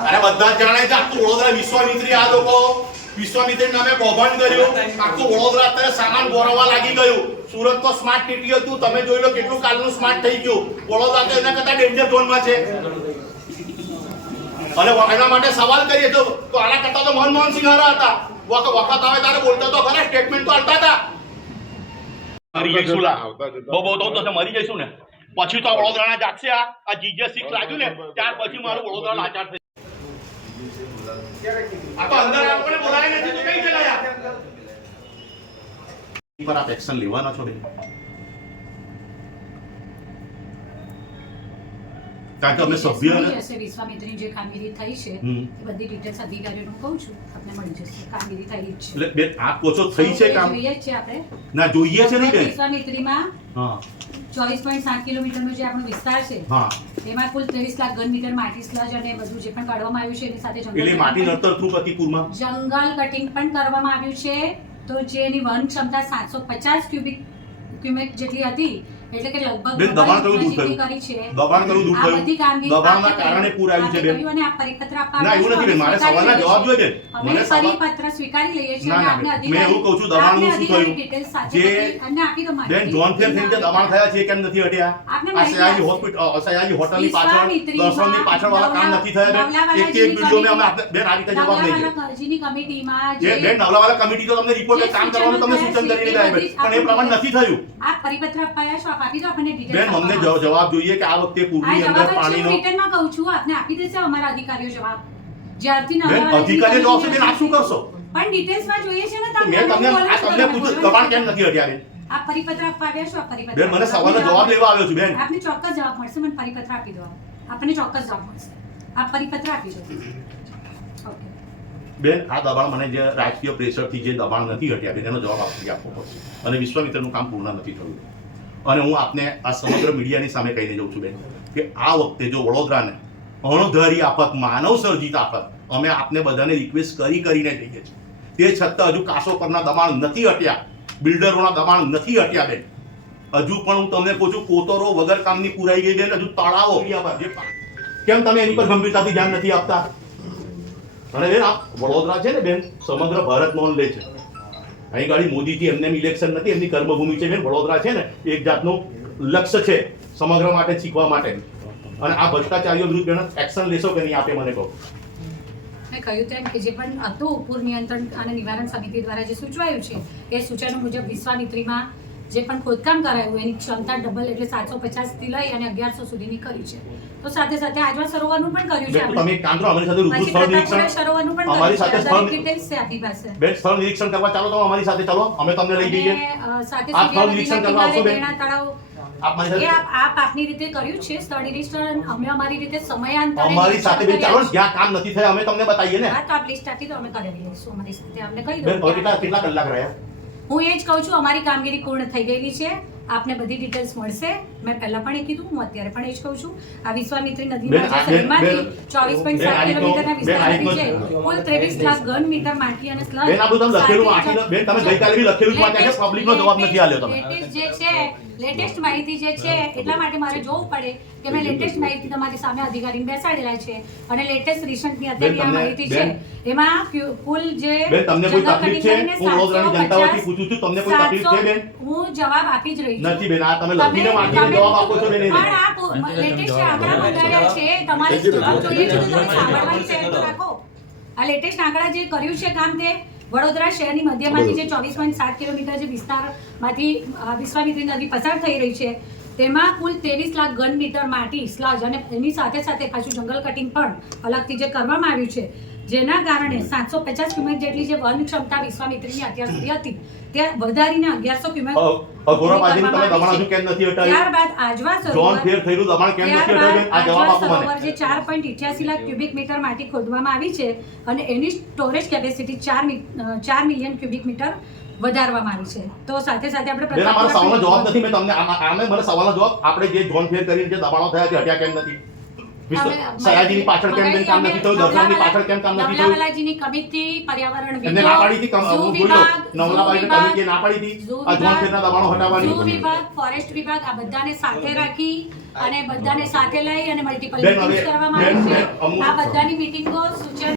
અરે બધા જાણે છે આખું વડોદરા વિશ્વામિત્રી આ લોકો. વિશ્વામિત્રી નામે કૌભાંડ કર્યું. આખું વડોદરા અત્યારે સામાન ગોરવવા લાગી ગયું. સુરત તો સ્માર્ટ સિટી હતું. તમે જોઈ લો કેટલું કાલનું સ્માર્ટ થઈ ગયું. વડોદરા તો એના કરતા ડેન્જર ઝોનમાં છે. અને એના માટે સવાલ કરીએ તો તો આના કરતા તો મનમોહન સિંહ હારા હતા. વખત વખત આવે ત્યારે બોલતા તો ખરા સ્ટેટમેન્ટ તો આલતા હતા. મરી જઈશું લા. બહુ બહુ તો તો મરી જઈશું ને. પછી તો વડોદરાના જાગશે આ. આ જીજે સિક્સ લાગ્યું ને ત્યાર પછી મારું વડોદરા લાચાર થઈ આ તો અંદર આપણે બોલાય નથી તો કઈ ચલાયા પર આપ એક્શન લેવાના છો કારણ કે અમે સભ્ય મળી અને જશે વિશ્વામિત્રીની જે કામગીરી થઈ છે એ બધી ડિટેલ્સ અધિકારીઓને કહું છું આપને મળી જશે. કામગીરી થઈ છે. એટલે બેન આપ કહો છો થઈ છે કામ? જોઈએ છે આપણે. ના જોઈએ છે બેન? વિશ્વામિત્રીમાં હા. ચોવીસ પોઈન્ટ સાત કિલોમીટરનો જે આપણો વિસ્તાર છે એમાં કુલ ત્રેવીસ લાખ ઘન મીટર માટી સ્લજ અને બધું જે પણ કાઢવામાં આવ્યું છે એની સાથે જંગલ માટી નડતર થ્રુ પ્રતિકૂળમાં? જંગલ કટિંગ પણ કરવામાં આવ્યું છે. તો જેની વન ક્ષમતા સાતસો પચાસ ક્યુબિક ક્યુમેક જેટલી હતી એટલે કે લગભગ બેન, દબાણ કયું દૂર થયું? દબાણ કયું દૂર થયું? દબાણ ના દબાણના કારણે પૂર આવ્યું છે બેન. અને આ પરિપત્ર આપવા ના એવું નથી બેન. મારે સવાલના જવાબ જોઈએ બેન. મને પરિપત્ર સ્વીકારી લઈએ છીએ અને આપણે અધિકારી મેં એવું કહું છું, દબાણનું શું થયું? જે- અને આપી દો માહિતી. બેન જોન ફેર થઈને દબાણ થયા છે કેમ નથી હટ્યા? આ સયાજી હોસ્પિટલ સયાજી હોટલની પાછળ દર્શનની પાછળ વાળા કામ નથી થયા બેન. એક એક વિડિયો મે અમે બેન આ રીતે જવાબ નહીં અરજીની કમિટીમાં જે બેન નવલાવાલા કમિટી તો તમને રિપોર્ટ કામ કરવાનું તમને સૂચન કરી દીધા બેન પણ એ પ્રમાણે નથી થયું. આ પરિપત્ર અપાયા છો આપ આપી દો આપણને ડિટેલ બેન અમને જવાબ જોઈએ કે આ વખતે પૂરની અંદર જવાબ પાણીનો રિટર્નમાં કહું છું આપને આપી દેશે અમારા અધિકારીઓ જવાબ. જ્યારથી બેન અધિકારી જવાબ છે બેન આપ શું કરશો? પણ ડિટેલ્સમાં જોઈએ છે ને તો મેં તમને આ તમને પૂછ્યું દબાણ કેમ નથી અત્યારે? આપ પરિપત્ર આપવા આવ્યા છો આ પરિપત્ર બેન મને સવાલનો જવાબ લેવા આવ્યો છું બેન. આપને ચોક્કસ જવાબ મળશે મને પરિપત્ર આપી દો આપણને ચોક્કસ જવાબ મળશે. આપ પરિપત્ર આપી દો. ઓકે. બેન આ દબાણ મને જે રાજકીય પ્રેશરથી જે દબાણ નથી હટ્યા બેન એનો જવાબ આપી આપવો પડશે. અને વિશ્વામિત્રનું કામ પૂર્ણ નથી થયું. અને હું આપને આ સમગ્ર મીડિયાની સામે કહીને જઉં છું બેન, કે આ વખતે જો વડોદરાને અણધારી આફત, માનવ સર્જિત આફત, અમે આપને બધાને રિક્વેસ્ટ કરી કરીને જઈએ છીએ. તે છતાં હજુ કાસો પરના દબાણ નથી હટ્યા, બિલ્ડરોના દબાણ નથી હટ્યા બેન. હજુ પણ હું તમને કહું છું, કોતરો વગર કામની પુરાઈ ગઈ બેન, હજુ તળાવો કેમ તમે એની પર ગંભીરતાથી ધ્યાન નથી આપતા? અને બેન વડોદરા છે ને બેન, સમગ્ર ભારત નોન લે છે. અહીં ગાડી મોદીજી, એમને એમ ઇલેક્શન નથી, એમની કર્મભૂમિ છે. વડોદરા છે ને, એક જાતનું લક્ષ્ય છે સમગ્ર માટે, શીખવા માટે. અને આ ભ્રષ્ટાચારીઓ વિરુદ્ધ બેન એક્શન લેશો કે નહીં આપે મને કહો. મેં કહ્યું તેમ કે જે પણ હતું પૂર નિયંત્રણ અને નિવારણ સમિતિ દ્વારા જે સૂચવાયું છે, એ સૂચનો મુજબ વિશ્વામિત્રીમાં જે પણ ખોદકામ કરાયું એની ક્ષમતા ડબલ એટલે સાતસો પચાસથી લઈ અને અગિયારસો સુધીની કરી છે. તો સાથે સાથે આજવા સરોવરનું પણ કર્યું છે તમે કામ કરો અમારી સાથે રૂબરૂ સ્થળ નિરીક્ષણ સરોવરનું પણ અમારી કર્યું છે. સાથે સ્થળ- ડિટેલ્સ છે આપણી પાસે. બે સ્થળ નિરીક્ષણ કરવા ચાલો તો અમારી સાથે ચાલો. અમે તમને લઈ જઈએ. સાથે સ્થળ નિરીક્ષણ કરવા આવશો બેન? તળાવ. આપની રીતે કર્યું છે સ્થળ નિરીક્ષણ. અમે અમારી રીતે સમયાંતરે અમારી સાથે બેન ચાલો જ્યાં કામ નથી થયા અમે તમને બતાવીએ ને. હા તો આપ લિસ્ટ આપી દો અમે અમારી સાથે અમને કહી દો. કેટલા કેટલા કલાક રહ્યા? હું એ જ કહું છું અમારી કામગીરી પૂર્ણ થઈ ગયેલી છે. આપને બધી ડિટેલ્સ મળશે. મેં પહેલા પણ એ કીધું હું અત્યારે પણ એ જ કહું છું. આ વિશ્વામિત્રી નદીના શહેરમાંથી ચોવીસ પોઈન્ટ સાત કિલોમીટરના વિસ્તારમાંથી છે કુલ ત્રેવીસ લાખ ઘન મીટર માટી અને સ્લજ બેન આ તમે લખેલું વાંચીને બેન તમે ગઈકાલે બી લખેલું જ વાંચ્યા છે પબ્લિકનો જવાબ નથી આલ્યો તમે. લેટેસ્ટ જે છે લેટેસ્ટ માહિતી જે છે એટલા માટે મારે જોવું પડે કે મેં લેટેસ્ટ માહિતી તમારી સામે અધિકારીને બેસાડેલા છે અને લેટેસ્ટ રિસન્ટની અત્યારે આ માહિતી છે. એમાં કુલ જે બેન તમને કોઈ તકલીફ છે? હું વડોદરાની 750 જનતા વતી પૂછું છું તમને કોઈ તકલીફ છે બેન? હું જવાબ આપી જ રહી નથી બેન આ તમે લખીને માંગીને જવાબ આપો છો બેન પણ આ લેટેસ્ટ આંકડા મંગાવ્યા છે તમારે જવાબ જોઈએ છે તો તમે સાંભળવાની તૈયારી તો રાખો. આ લેટેસ્ટ આંકડા જે કર્યું છે કામ તે વડોદરા શહેરની મધ્યમાંથી જે ચોવીસ પોઈન્ટ સાત કિલોમીટર જે વિસ્તારમાંથી વિશ્વામિત્રી નદી પસાર થઈ રહી છે તેમાં કુલ ત્રેવીસ લાખ ઘન મીટર માટી સ્લજ અને એની સાથે સાથે પાછું જંગલ કટિંગ પણ અલગથી જે કરવામાં આવ્યું છે. જેના કારણે સાતસો પચાસ ક્યુમેક જેટલી જે વન ક્ષમતા વિશ્વામિત્રીની અત્યાર સુધી હતી ત્યાં વધારીને અગિયારસો ક્યુમેક ત્યારબાદ આજવા સરોવર જે ચાર પોઈન્ટ ઇઠ્યાસી લાખ ક્યુબિક મીટર માટી ખોદવામાં આવી છે અને એની સ્ટોરેજ કેપેસિટી ચાર ચાર મિલિયન ક્યુબિક મીટર વધારવામાં આવી છે. તો સાથે સાથે આપણે મારા સવાલનો જવાબ નથી મેં તમને આમે મને સવાલનો જવાબ આપણે જે જોન ફેર કરીને જે દબાણો થયા છે હટ્યા કેમ નથી? સયાજીની પાછળ કેમ બેન કામ નથી થયું? દર્શનની પાછળ કેમ કામ નથી થયું? નવલાવાલાજીની કમિટી પર્યાવરણ એમને ના પાડી હતી કમ- ઝૂ વિભાગ, નવલાબાઈ ઝૂ કમિટીએ ના પાડી હતી ઝૂ વિભાગ, દબાણો ઝૂ હટાવવાની વિભાગ ફોરેસ્ટ વિભાગ આ બધાને સાથે રાખી અને બધાને સાથે લઈ અને મલ્ટીપલ મીટિંગ કરવામાં આવી છે. આ બધાની મીટિંગો સૂચન